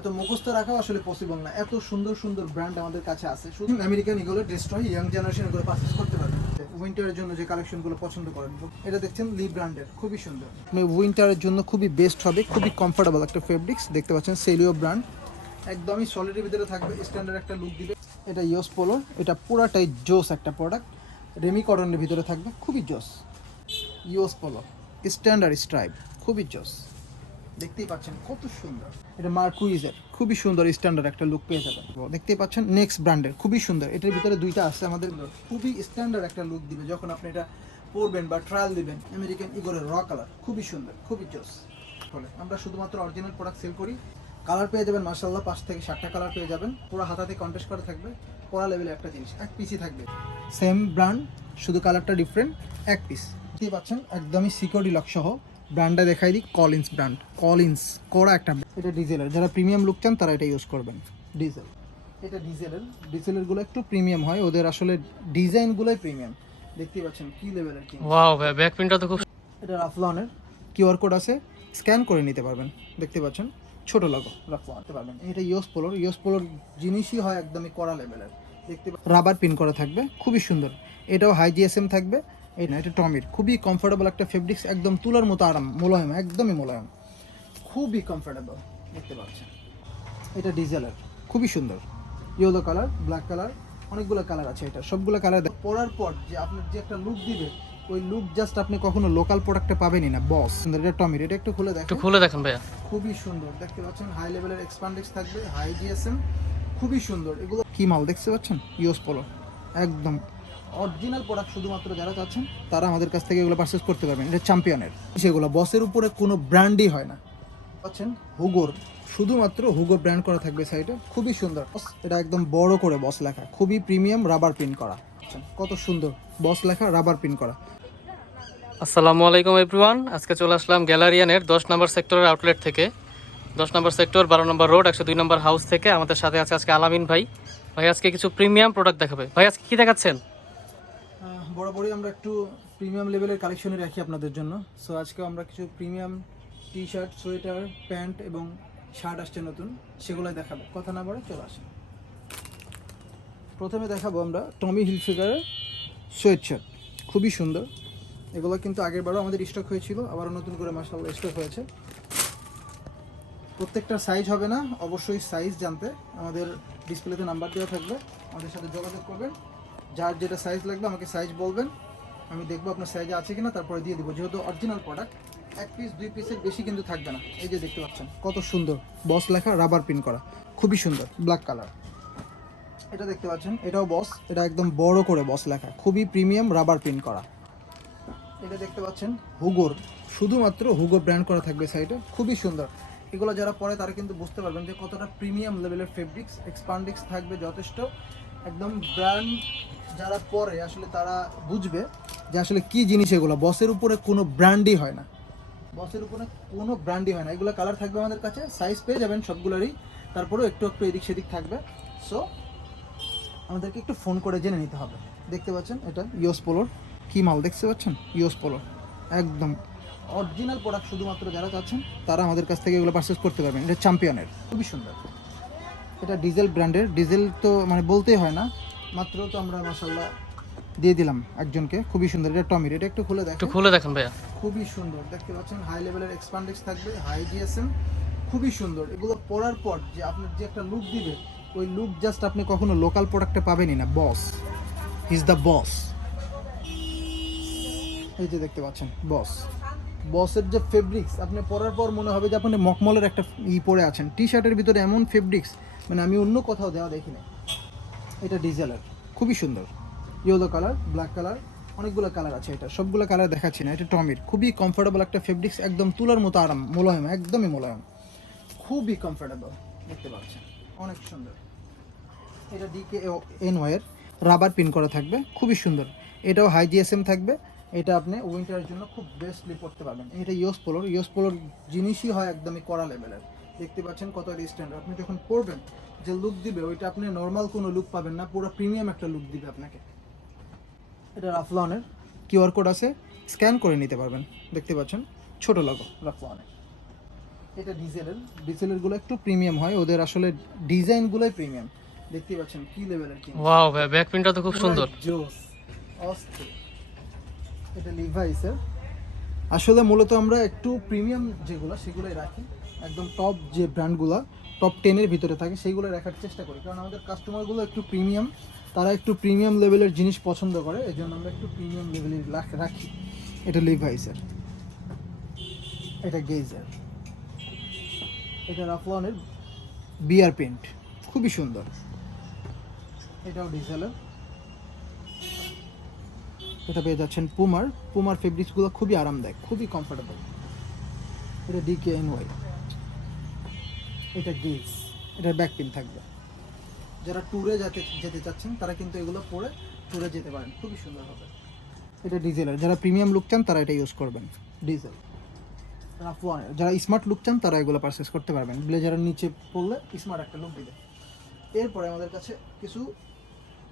এত মুখস্থ রাখা আসলে পসিবল না। এত সুন্দর সুন্দর ব্র্যান্ড আমাদের কাছে আছে। শুধু আমেরিকান এগুলো ডেস্ট্রয় ইয়াং জেনারেশন এগুলো পারচেস করতে পারবেন উইন্টারের জন্য যে কালেকশনগুলো পছন্দ করেন এটা দেখছেন লি ব্র্যান্ডের খুবই সুন্দর। উইন্টারের জন্য খুবই বেস্ট হবে, খুবই কমফোর্টেবল একটা ফেব্রিক্স দেখতে পাচ্ছেন সেলিও ব্র্যান্ড একদমই সলিডের ভিতরে থাকবে স্ট্যান্ডার্ড একটা লুক দিবে। এটা ইয়োস পোলোর এটা পুরাটাই জোস একটা প্রোডাক্ট রেমি কটনের ভিতরে থাকবে, খুবই জোস ইয়োস পোলো স্ট্যান্ডার্ড স্ট্রাইপ খুবই জোস দেখতেই পাচ্ছেন কত সুন্দর। এটা মার্কুইজের, খুবই সুন্দর স্ট্যান্ডার্ড একটা লুক পেয়ে যাবেন। দেখতেই পাচ্ছেন নেক্সট ব্র্যান্ডের খুবই সুন্দর। এটার ভিতরে দুইটা আছে আমাদের। খুবই স্ট্যান্ডার্ড একটা লুক দিবে যখন আপনি এটা পরবেন বা ট্রায়াল দিবেন। আমেরিকান ইগোরের র কালার খুবই সুন্দর, খুবই জোস। ফলে আমরা শুধুমাত্র অরিজিনাল প্রোডাক্ট সেল করি। কালার পেয়ে যাবেন মার্শাল্লাহ পাঁচ থেকে সাতটা কালার পেয়ে যাবেন। পুরো হাতাতে কন্টেস্ট করা থাকবে। পড়া লেভেলে একটা জিনিস, এক পিসই থাকবে। সেম ব্র্যান্ড শুধু কালারটা ডিফারেন্ট এক পিস দেখতেই পাচ্ছেন, একদমই সিকিউরিটি লক সহ ব্র্যান্ডটা দেখাই দিই কলিন্স ব্র্যান্ড কলিন্স কড়া একটা এটা ডিজেলের যারা প্রিমিয়াম লুক চান তারা এটা ইউজ করবেন। ডিজেল এটা ডিজেলের ডিজেলেরগুলো একটু প্রিমিয়াম হয়। ওদের আসলে ডিজাইনগুলোই প্রিমিয়াম দেখতেই পাচ্ছেন কি লেভেলের কি ওয়াও ভাই ব্যাক প্রিন্টটা তো খুব এটা রাফলনের কিউআর কোড আছে। স্ক্যান করে নিতে পারবেন। দেখতে পাচ্ছেন? ছোট লগো রাফলন নিতে পারবেন। এটা ইউস পোলোর ইউস পোলোর জিনিসই হয় একদমই কড়া লেভেলের দেখতে রাবার পিন করা থাকবে। খুবই সুন্দর। এটাও হাই জিএসএম থাকবে। এই না এটা টমির। খুবই কমফোর্টেবল একটা ফেব্রিক্স একদম তুলার মতো আরাম মোলায়ম একদমই মোলায়ম। খুবই কমফোর্টেবল দেখতে পাচ্ছেন। এটা ডিজেলের খুবই সুন্দর। ইয়েলো কালার ব্ল্যাক কালার অনেকগুলো কালার আছে এটা সবগুলো কালার পরার পর যে আপনার যে একটা লুক দিবে ওই লুক জাস্ট আপনি কখনো লোকাল প্রোডাক্টে পাবেনই না বস সুন্দর এটা টমির এটা একটু খুলে একটু দেখেন খুলে দেখেন ভাইয়া। খুবই সুন্দর দেখতে পাচ্ছেন হাই লেভেলের এক্সপান্ডেক্স থাকবে হাই জিএসএম খুবই সুন্দর। এগুলো কি মাল দেখতে পাচ্ছেন? ইউস পোলো একদম অরিজিনাল প্রোডাক্ট শুধুমাত্র যারা চাচ্ছেন, তারা আমাদের কাছ থেকে এগুলো পারচেস করতে পারবেন। এটা চ্যাম্পিয়নের সেগুলো বসের উপরে কোনো ব্র্যান্ডই হয় না। পাচ্ছেন হুগোর শুধুমাত্র হুগো ব্র্যান্ড করা থাকবে সাইডে খুবই সুন্দর। এটা একদম বড় করে বস লেখা। খুবই প্রিমিয়াম রাবার প্রিন্ট করা। কত সুন্দর বস লেখা রাবার প্রিন্ট করা। আসসালামু আলাইকুম এভরিওয়ান আজকে চলে আসলাম গ্যালারিয়ানের দশ নম্বর সেক্টরের আউটলেট থেকে। দশ নম্বর সেক্টর বারো নম্বর রোড একশো দুই নম্বর হাউস থেকে। আমাদের সাথে আছে আজকে আলামিন ভাই। ভাই, আজকে কিছু প্রিমিয়াম প্রোডাক্ট দেখাবে। ভাই, আজকে কি দেখাচ্ছেন? বরাবরই আমরা একটু প্রিমিয়াম লেভেলের কালেকশনই রাখি আপনাদের জন্য। সো আজকে আমরা কিছু premium T shirt sweater pant এবং শার্ট আসছে নতুন, সেগুলোই দেখাবো। কথা না বলে চলে আসে। প্রথমে দেখাবো আমরা টমি হিলফিগারের সোয়েট শার্ট খুবই সুন্দর। এগুলো কিন্তু আগের বারও আমাদের স্টক হয়েছিল, আবারও নতুন করে মাসাল স্টক হয়েছে। প্রত্যেকটা সাইজ হবে না, অবশ্যই সাইজ জানতে। আমাদের ডিসপ্লেতে নাম্বার দেওয়া থাকবে। আমাদের সাথে যোগাযোগ করবেন। যার যেটা সাইজ লাগবে আমাকে সাইজ বলবেন। আমি দেখব আপনার সাইজে আছে কিনা, তারপরে দিয়ে দিব। যেহেতু অরিজিনাল প্রোডাক্ট এক পিস দুই পিসের বেশি কিন্তু থাকবে না। এই যে দেখতে পাচ্ছেন, কত সুন্দর। বস লেখা রাবার প্রিন্ট করা। খুবই সুন্দর ব্ল্যাক কালার এটা দেখতে পাচ্ছেন, এটাও বস এটা একদম বড় করে বস লেখা। খুবই প্রিমিয়াম রাবার প্রিন্ট করা। এটা দেখতে পাচ্ছেন, হুগোর। শুধুমাত্র হুগো ব্র্যান্ড করা থাকবে সাইডে খুবই সুন্দর। এগুলো যারা পরে তারা কিন্তু বুঝতে পারবেন যে কতটা প্রিমিয়াম লেভেলের ফেব্রিক্স এক্সপান্ডিক্স থাকবে যথেষ্ট। একদম ব্র্যান্ড যারা পরে আসলে তারা বুঝবে যে আসলে কি জিনিস এগুলো। বসের উপরে কোনো ব্র্যান্ডই হয় না। বসের উপরে কোনো ব্র্যান্ডই হয় না। এগুলো কালার থাকবে আমাদের কাছে সাইজ পেয়ে যাবেন সবগুলোরই। তারপরেও একটু একটু এদিক সেদিক থাকবে। সো আমাদেরকে একটু ফোন করে জেনে নিতে হবে। দেখতে পাচ্ছেন, এটা ইয়োস পোলোর কি মাল, দেখতে পাচ্ছেন? ইয়োস পোলোর। একদম অরিজিনাল প্রোডাক্ট শুধুমাত্র যারা চাচ্ছেন, তারা আমাদের কাছ থেকে এগুলো পারচেস করতে পারবেন। এটা চ্যাম্পিয়নের খুবই সুন্দর। এটা ডিজেল ব্র্যান্ডের ডিজেল তো মানে বলতেই হয় না। মাত্র তো আমরা মাসাল্লাহ দিয়ে দিলাম একজনকে। খুবই সুন্দর। এটা টমির এটা একটু খুলে একটু দেখেন খুলে দেখেন ভাইয়া। খুবই সুন্দর। দেখতে পাচ্ছেন হাই লেভেলের এক্সপান্ডেক্স থাকবে হাই জিএসএম খুবই সুন্দর। এগুলো পরার পর যে আপনার যে একটা লুক দিবে ওই লুক জাস্ট আপনি কখনো লোকাল প্রোডাক্টে পাবেনই না। বস ইজ দ্য বস এই যে দেখতে পাচ্ছেন বস বসের যে ফেব্রিক্স আপনি পরার পর মনে হবে যে আপনি মকমলের একটা ই পরে আছেন। টি শার্টের ভিতরে এমন ফেব্রিক্স মানে আমি অন্য কোথাও দেওয়া দেখিনি এটা ডিজেলের খুবই সুন্দর। ইয়েলো কালার ব্ল্যাক কালার অনেকগুলো কালার আছে এটা। সবগুলো কালার দেখাচ্ছি না, এটা টমির। খুবই কমফোর্টেবল একটা ফেব্রিক্স একদম তুলার মতো আরাম, মোলায়ম, একদমই মোলায়ম। খুবই কমফোর্টেবল দেখতে পাচ্ছেন। অনেক সুন্দর। এটা ডিকে এন ওয়ের রাবার পিন করা থাকবে, খুবই সুন্দর। এটাও হাই জিএসএম থাকবে। এটা আপনি উইন্টারের জন্য খুব বেস্টলি পড়তে পারবেন। এটা ইয়োস পোলোর ইয়োস পোলোর জিনিসই হয় একদমই কড়া লেভেলের দেখতে পাচ্ছেন কত স্ট্যান্ডার্ড আপনি যখন পরবেন যে লুক দিবে ওইটা আপনি নর্মাল কোনো লুক পাবেন না পুরো প্রিমিয়াম একটা লুক দিবে আপনাকে। এটা রাফলনের কিউআর কোড আছে স্ক্যান করে নিতে পারবেন। দেখতে পাচ্ছেন ছোট লগো রাফলনের। এটা ডিজেলের ডিজেলেরগুলো একটু প্রিমিয়াম হয় ওদের আসলে ডিজাইন গুলোই প্রিমিয়াম দেখতে পাচ্ছেন কি লেভেলের কি ওয়াও ভাই ব্যাক প্রিন্টটা তো খুব সুন্দর। জোস অস্থির। এটা লিভাইসের আসলে মূলত আমরা একটু প্রিমিয়াম যেগুলো সেগুলোই রাখি। একদম টপ যে ব্র্যান্ডগুলো টপ টেনের ভিতরে থাকে, সেইগুলো রাখার চেষ্টা করি। কারণ আমাদের কাস্টমারগুলো একটু প্রিমিয়াম তারা একটু প্রিমিয়াম লেভেলের জিনিস পছন্দ করে এই জন্য আমরা একটু প্রিমিয়াম লেভেলের রাখি এটা লিভাইসের এটা গেজের এটা রাফলনের বিয়ার প্রিন্ট খুবই সুন্দর। এটাও ডিজেলের এটা পেয়ে যাচ্ছেন পুমার পুমার ফেব্রিক্সগুলো খুবই আরামদায়ক, খুবই কমফোর্টেবল এটা ডিকে এন ওয়াই এটা গেজ এটার ব্যাক পিন থাকবে। যারা ট্যুরে যেতে যেতে চাচ্ছেন, তারা কিন্তু এগুলো পরে ট্যুরে যেতে পারেন। খুবই সুন্দর হবে। এটা ডিজেলের যারা প্রিমিয়াম লুক চান, তারা এটা ইউজ করবেন। ডিজেল যারা স্মার্ট লুক চান, তারা এগুলো পারচেস করতে পারবেন। ব্লেজারের নিচে পড়লে স্মার্ট একটা লুক দিবে। এরপরে আমাদের কাছে কিছু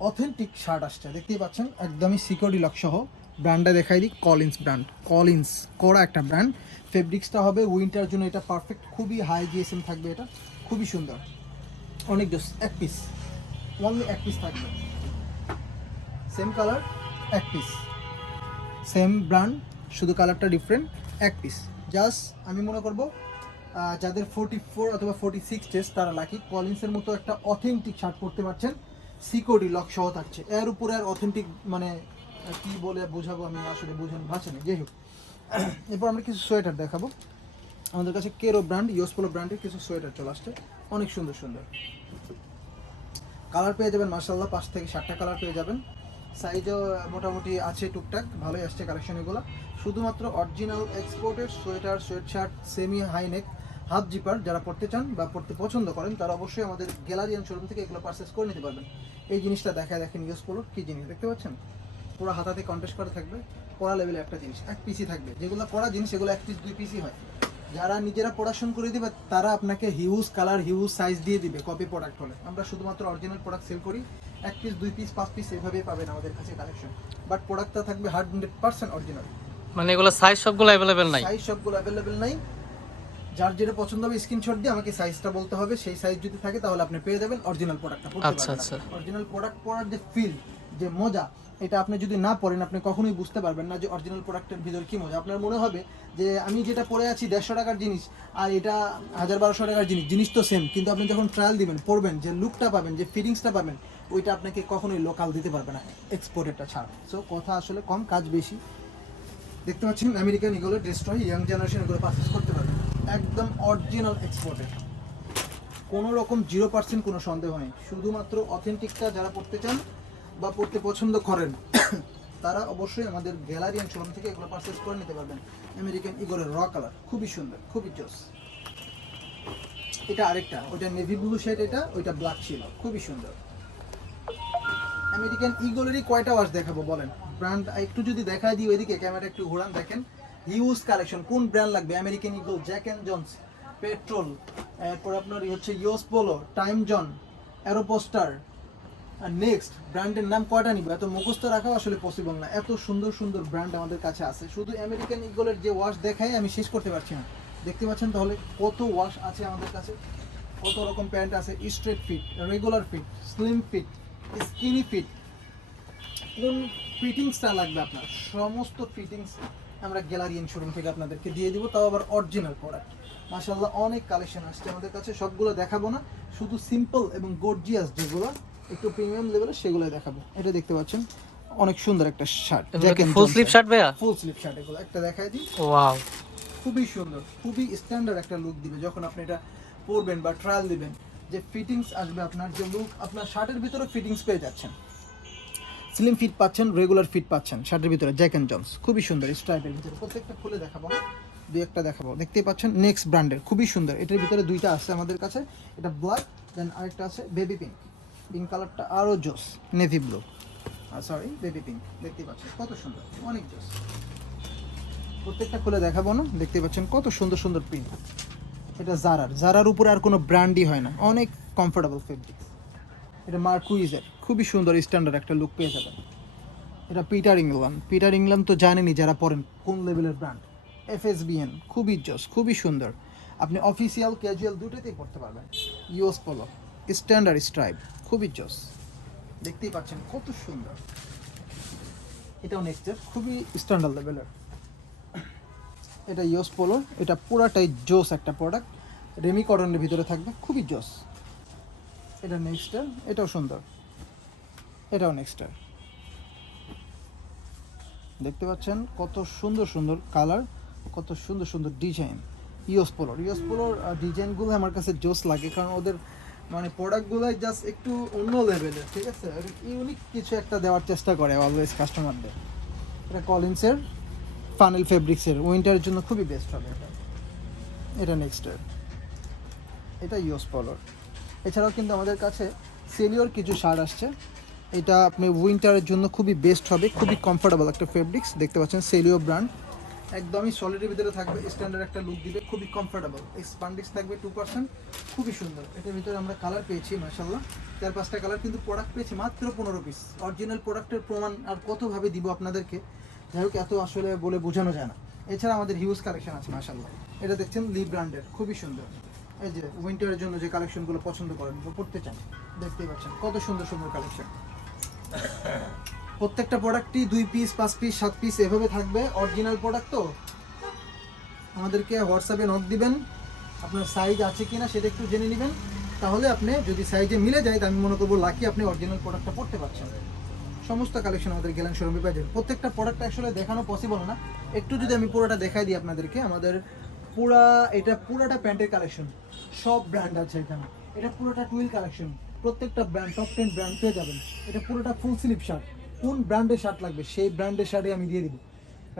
অথেন্টিক শার্ট আসছে। দেখতেই পাচ্ছেন, একদমই সিকিউরিটি লক সহ ব্র্যান্ডটা দেখাই দিই কলিন্স ব্র্যান্ড কলিন্স করা একটা ব্র্যান্ড ফেব্রিক্সটা হবে উইন্টার জন্য, এটা পারফেক্ট খুবই হাই জিএসএম থাকবে এটা। খুবই সুন্দর। অনেক জোস, এক পিস অনলি এক পিস থাকবে। সেম কালার এক পিস সেম ব্র্যান্ড শুধু কালারটা ডিফারেন্ট এক পিস জাস্ট আমি মনে করব যাদের ফোর্টি ফোর অথবা ফোর্টি সিক্স টেস্ট তারা লাকি কলিন্সের মতো একটা অথেন্টিক শার্ট পরতে পারছেন। সিকিউরিটি লক সহ থাকছে। এর উপরে আর অথেন্টিক মানে কি বলে বোঝাবো আমি আসলে বোঝানো ভাষা নেই যাই হোক এরপর আমরা কিছু সোয়েটার দেখাবো। আমাদের কাছে কেরো ব্র্যান্ড ইউসপোলো ব্র্যান্ডের কিছু সোয়েটার চলে আসছে। অনেক সুন্দর সুন্দর। কালার পেয়ে যাবেন মার্শাল্লাহ পাঁচ থেকে সাতটা কালার পেয়ে যাবেন। সাইজও মোটামুটি আছে টুকটাক, ভালোই আসছে কালেকশন এগুলো। শুধুমাত্র অরিজিনাল এক্সপোর্টের sweater sweatshirt semi high neck half zipper যারা পড়তে চান বা পড়তে পছন্দ করেন, তারা অবশ্যই আমাদের গ্যালারিয়ান শোরুম থেকে এগুলো পারচেস করে নিতে পারবেন। এই জিনিসটা দেখায় দেখেন ইউজ করো কী জিনিস, দেখতে পাচ্ছেন? পুরো হাতাতে কন্টেস্ট করা থাকবে পড়া লেভেলে একটা জিনিস এক পিসি থাকবে। যেগুলো পড়া জিনিস এগুলো এক পিস দুই পিসি হয়। যারা নিজেরা প্রোডাকশন করে দিবে তারা আপনাকে হিউজ কালার হিউজ সাইজ দিয়ে দিবে কপি প্রোডাক্ট হলে। আমরা শুধুমাত্র অরিজিনাল প্রোডাক্ট সেল করি এক পিস দুই পিস পাঁচ পিস এভাবেই পাবেন আমাদের কাছে কালেকশন বাট প্রোডাক্টটা থাকবে হান্ড্রেড পার্সেন্ট অরিজিনাল মানে এগুলো সাইজ সবগুলো অ্যাভেলেবেল নাই? সাইজ সবগুলো অ্যাভেলেবেল নাই। যার যেটা পছন্দ হবে স্ক্রিনশট দিয়ে আমাকে সাইজটা বলতে হবে। সেই সাইজ যদি থাকে তাহলে আপনি পেয়ে যাবেন অরিজিনাল প্রোডাক্টটা আচ্ছা, আচ্ছা। অরিজিনাল প্রোডাক্ট পরার যে ফিল যে মজা এটা আপনি যদি না পড়েন, আপনি কখনোই বুঝতে পারবেন না যে অরিজিনাল প্রোডাক্টের ভিতর কি মজা। আপনার মনে হবে যে আমি যেটা পরে আছি দেড়শো টাকার জিনিস, আর এটা হাজার বারোশো টাকার জিনিস জিনিস তো সেম কিন্তু আপনি যখন ট্রায়াল দিবেন, পড়বেন, যে লুকটা পাবেন, যে ফিলিংসটা পাবেন, ওইটা আপনাকে কখনোই লোকাল দিতে পারবে না এক্সপোর্টেরটা ছাড়া। সো কথা আসলে কম, কাজ বেশি। দেখতে পাচ্ছেন আমেরিকান এগুলো ডেস্ট্রয় ইয়াং জেনারেশন এগুলো পারচেস করতে পারবে। একদম অরিজিনাল এক্সপোর্টেড কোনো রকম জিরো পার্সেন্ট কোনো সন্দেহ নেই। শুধুমাত্র অথেন্টিকটা যারা পড়তে চান বা পড়তে পছন্দ করেন, তারা অবশ্যই আমাদের গ্যালারিয়ান শোরুম থেকে এগুলো পারচেস করে নিতে পারবেন। আমেরিকান ইগোরের র কালার খুবই সুন্দর, খুবই জোস। এটা আরেকটা, ওইটা নেভি ব্লু শেড এটা, ওইটা ব্ল্যাক ছিল, খুবই সুন্দর। আমেরিকান ইগলেরই কয়টা ওয়াশ দেখাবো বলেন? ব্র্যান্ড একটু যদি দেখায় দিই ওইদিকে ক্যামেরা একটু ঘোরান, দেখেন। হিউজ কালেকশন কোন ব্র্যান্ড লাগবে? American Eagle Jack and Jones Petrol এরপর আপনার হচ্ছে U S Polo time John Aeropostale আর নেক্সট ব্র্যান্ডের নাম কয়টা নিব? এত মুখস্থ রাখাও আসলে পসিবল না। এত সুন্দর সুন্দর ব্র্যান্ড আমাদের কাছে আছে। শুধু আমেরিকান ইগলের যে ওয়াশ দেখাই আমি শেষ করতে পারছি না। দেখতে পাচ্ছেন তাহলে কত ওয়াশ আছে আমাদের কাছে? কত রকম প্যান্ট আছে? Straight fit regular fit slim fit skinny fit কোন ফিটিংসটা লাগবে আপনার? সমস্ত ফিটিংস আমরা গ্যালারিয়ান শোরুম থেকে আপনাদেরকে দিয়ে দিব, তাও আবার অরিজিনাল প্রোডাক্ট মাশাল্লাহ অনেক কালেকশন আসছে আমাদের কাছে, সবগুলো দেখাবো না। শুধু সিম্পল এবং গর্জিয়াস যেগুলো একটু প্রিমিয়াম লেভেলের সেগুলো দেখাবো। এটা দেখতে পাচ্ছেন অনেক সুন্দর একটা shirt jacket full sleeve shirt ভাইয়া? ফুল স্লিভ শার্ট এগুলো একটা দেখাই দিই। ওয়াও খুবই সুন্দর খুবই স্ট্যান্ডার্ড একটা লুক দিবে যখন আপনি এটা পরবেন বা ট্রায়াল দিবেন। যে ফিটিংস আসবে আপনার যে লুক আপনার শার্টের ভিতরে ফিটিংস পেয়ে যাচ্ছেন। স্লিম ফিট পাচ্ছেন রেগুলার ফিট পাচ্ছেন শার্টের ভিতরে জ্যাক অ্যান্ড জনস খুবই সুন্দর স্ট্রাইপের ভিতরে। প্রত্যেকটা খুলে দেখাবো না দুই একটা দেখাবো। দেখতেই পাচ্ছেন নেক্সট ব্র্যান্ডের খুবই সুন্দর। এটার ভিতরে দুইটা আছে আমাদের কাছে। এটা ব্ল্যাক দেন আরেকটা আছে বেবি পিঙ্ক পিঙ্ক কালারটা আরও জোস navy blue sorry baby pink দেখতে পাচ্ছেন, কত সুন্দর, অনেক জোস। প্রত্যেকটা খুলে দেখাবো না দেখতে পাচ্ছেন কত সুন্দর সুন্দর প্রিন্ট এটা জারার জারার উপরে আর কোনো ব্র্যান্ডই হয় না, অনেক কমফোর্টেবল ফেব্রিক এটা মার্কুইজের খুবই সুন্দর স্ট্যান্ডার্ড একটা লুক পেয়ে যাবেন। এটা পিটার ইংল্যান্ড পিটার ইংল্যান্ড তো জানেনই যারা পড়েন কোন লেভেলের ব্র্যান্ড এফএসবিএন খুবই জস, খুবই সুন্দর। আপনি অফিসিয়াল ক্যাজুয়াল দুটোতেই পড়তে পারবেন। ইউএস পোলো স্ট্যান্ডার্ড স্ট্রাইপ খুবই জোস। দেখতেই পাচ্ছেন কত সুন্দর। এটাও নেক্সটের খুবই স্ট্যান্ডার্ড লেভেলের এটা ইউএস পোলো এটা পুরাটাই জোস একটা প্রোডাক্ট রেমি কটনের ভিতরে থাকবে, খুবই জোস। এটা নেক্সটার এটাও সুন্দর। এটাও নেক্সটার দেখতে পাচ্ছেন কত সুন্দর সুন্দর কালার কত সুন্দর সুন্দর ডিজাইন ইউএস পোলোর ইউএস পোলোর ডিজাইনগুলো আমার কাছে জোস লাগে, কারণ ওদের মানে প্রোডাক্টগুলো জাস্ট একটু অন্য লেভেলের ঠিক আছে? ইউনিক কিছু একটা দেওয়ার চেষ্টা করে অলওয়েজ কাস্টমারদের এটা কলিন্সের ফানেল ফেব্রিক্সের উইন্টারের জন্য খুবই বেস্ট হবে এটা। এটা নেক্সটের এটা ইউস পোলোর এছাড়াও কিন্তু আমাদের কাছে সেলিওর কিছু সার আসছে। এটা আপনি উইন্টারের জন্য খুবই বেস্ট হবে, খুবই কমফোর্টেবল একটা ফেব্রিক্স দেখতে পাচ্ছেন সেলিও ব্র্যান্ড একদমই সলিডের ভিতরে থাকবে স্ট্যান্ডার্ড একটা লুক দিবে, খুবই কমফোর্টেবল এক্সপান্ডিক্স থাকবে টু পার্সেন্ট খুবই সুন্দর। এটার ভিতরে আমরা কালার পেয়েছি মাসাল্লাহ চার পাঁচটা কালার কিন্তু প্রোডাক্ট পেয়েছি, মাত্র পনেরো পিস অরিজিনাল প্রোডাক্টের প্রমাণ আর কতভাবে দিব আপনাদেরকে, যাই হোক, এত আসলে বলে বোঝানো যায় না। এছাড়া আমাদের হিউজ কালেকশন আছে মাসাল্লাহ এটা দেখছেন লি ব্র্যান্ডের খুবই সুন্দর। এই যে উইন্টারের জন্য যে কালেকশনগুলো পছন্দ করেন, বা পড়তে চান, দেখতেই পাচ্ছেন, কত সুন্দর সুন্দর কালেকশন প্রত্যেকটা প্রোডাক্টই দুই পিস পাঁচ পিস সাত পিস এভাবে থাকবে। অরিজিনাল প্রোডাক্ট তো? আমাদেরকে হোয়াটসঅ্যাপে নক দিবেন। আপনার সাইজ আছে কি না সেটা একটু জেনে নেবেন। তাহলে আপনি যদি সাইজে মিলে যায় আমি মনে করব লাকি আপনি অরিজিনাল প্রোডাক্টটা পড়তে পারছেন। সমস্ত কালেকশন আমাদের গেলেন শোরুমে পেয়ে যাবেন প্রত্যেকটা প্রোডাক্ট আসলে দেখানো পসিবল না। একটু যদি আমি পুরোটা দেখাই দিই আপনাদেরকে, আমাদের পুরা, এটা পুরোটা প্যান্টের কালেকশন সব ব্র্যান্ড আছে এখানে। এটা পুরোটা টুইল কালেকশন প্রত্যেকটা ব্র্যান্ড টপ টেন ব্র্যান্ড পেয়ে যাবেন। এটা পুরোটা ফুল স্লিপ শার্ট কোন ব্র্যান্ডের শার্ট লাগবে, সেই ব্র্যান্ডের শার্টই আমি দিয়ে দিব।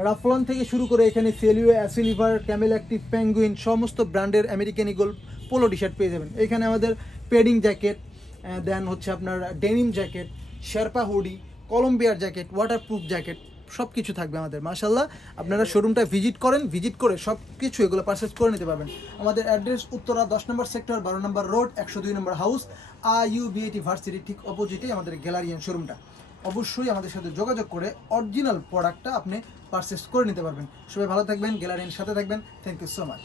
রাফলন থেকে শুরু করে এখানে সেলিও অ্যাসিলিভার, ক্যামেল অ্যাক্টিভ প্যাঙ্গুইন সমস্ত ব্র্যান্ডের American Eagle Polo T shirt পেয়ে যাবেন। এখানে আমাদের পেডিং জ্যাকেট দেন হচ্ছে আপনার ডেনিম জ্যাকেট, শেরপা হুডি, কলম্বিয়ার জ্যাকেট ওয়াটারপ্রুফ জ্যাকেট সব কিছু থাকবে আমাদের। মাশাল্লাহ আপনারা শোরুমটা ভিজিট করেন ভিজিট করে সব কিছু এগুলো পারচেস করে নিতে পারবেন। আমাদের অ্যাড্রেস উত্তরা দশ নম্বর সেক্টর বারো নম্বর রোড একশো দুই number house I U B A T ভার্সিটির ঠিক অপোজিটে আমাদের গ্যালারিয়ান শোরুমটা অবশ্যই আমাদের সাথে যোগাযোগ করে অরিজিনাল প্রোডাক্টটা আপনি পারচেস করে নিতে পারবেন। সবাই ভালো থাকবেন, গ্যালারির সাথে থাকবেন। Thank you so much